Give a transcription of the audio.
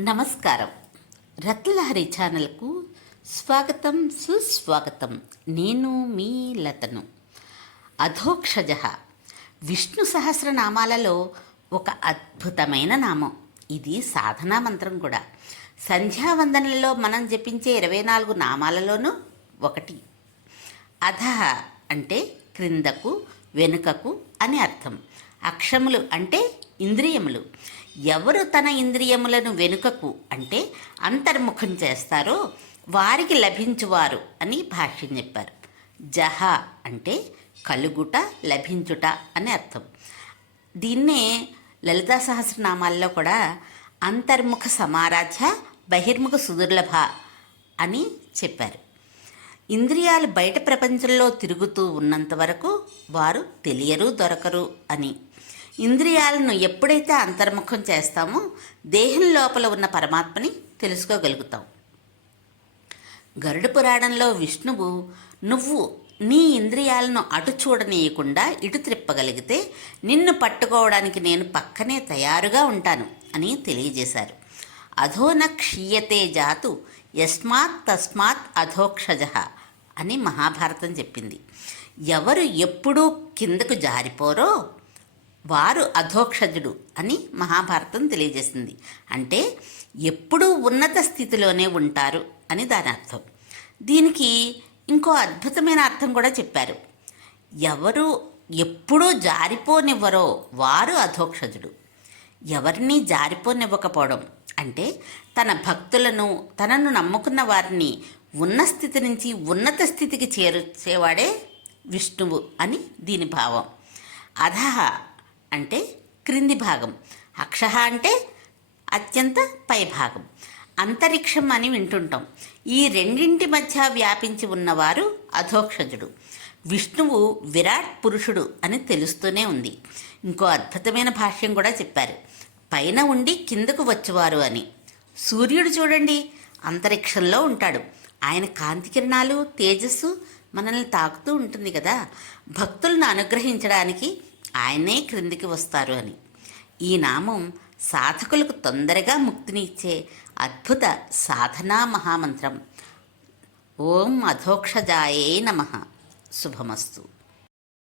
నమస్కారం. రత్నలహరి ఛానల్కు స్వాగతం, సుస్వాగతం. నేను మీ లతను. అధోక్షజ విష్ణు సహస్రనామాలలో ఒక అద్భుతమైన నామం. ఇది సాధనా మంత్రం కూడా. సంధ్యావందనలలో మనం జపించే 24 నామాలలోనూ ఒకటి. అధః అంటే క్రిందకు, వెనుకకు అని అర్థం. అక్షములు అంటే ఇంద్రియములు. ఎవరు తన ఇంద్రియములను వెనుకకు అంటే అంతర్ముఖం చేస్తారో వారికి లభించువారు అని భాష్యం చెప్పారు. జహ అంటే కలుగుట, లభించుట అని అర్థం. దీన్నే లలితా సహస్రనామాల్లో కూడా అంతర్ముఖ సమారాధ్య, బహిర్ముఖ సుదుర్లభ అని చెప్పారు. ఇంద్రియాలు బయట ప్రపంచంలో తిరుగుతూ ఉన్నంత వరకు వారు తెలియరు, దొరకరు అని. ఇంద్రియాలను ఎప్పుడైతే అంతర్ముఖం చేస్తామో దేహం లోపల ఉన్న పరమాత్మని తెలుసుకోగలుగుతాం. గరుడ పురాణంలో విష్ణువు నువ్వు నీ ఇంద్రియాలను అటు చూడనీయకుండా ఇటు త్రిప్పగలిగితే నిన్ను పట్టుకోవడానికి నేను పక్కనే తయారుగా ఉంటాను అని తెలియజేశారు. అధోన క్షీయతే జాతు యస్మాత్ తస్మాత్ అధోక్షజ అని మహాభారతం చెప్పింది. ఎవరు ఎప్పుడూ కిందకు జారిపోరో వారు అధోక్షజుడు అని మహాభారతం తెలియజేసింది. అంటే ఎప్పుడూ ఉన్నత స్థితిలోనే ఉంటారు అని దాని అర్థం. దీనికి ఇంకో అద్భుతమైన అర్థం కూడా చెప్పారు. ఎవరు ఎప్పుడూ జారిపోనివ్వరో వారు అధోక్షజుడు. ఎవరినీ జారిపోనివ్వకపోవడం అంటే తన భక్తులను, తనను నమ్ముకున్న వారిని ఉన్న స్థితి నుంచి ఉన్నత స్థితికి చేర్చేవాడే విష్ణువు అని దీని భావం. అధః అంటే క్రింది భాగం, అక్షః అంటే అత్యంత పై భాగం. అంతరిక్షం అని వింటుంటాం. ఈ రెండింటి మధ్య వ్యాపించి ఉన్నవారు అధోక్షజుడు. విష్ణువు విరాట్ పురుషుడు అని తెలుస్తూనే ఉంది. ఇంకో అద్భుతమైన భాష్యం కూడా చెప్పారు. పైన ఉండి కిందకు వచ్చేవారు అని. సూర్యుడు చూడండి, అంతరిక్షంలో ఉంటాడు. ఆయన కాంతి కిరణాలు, తేజస్సు మనల్ని తాకుతూ ఉంటుంది కదా. భక్తులను అనుగ్రహించడానికి ఆయనే క్రిందికి వస్తారు అని. ఈ నామం సాధకులకు తొందరగా ముక్తిని ఇచ్చే అద్భుత సాధనా మహామంత్రం. ఓం అధోక్షజాయే నమః. శుభమస్తు.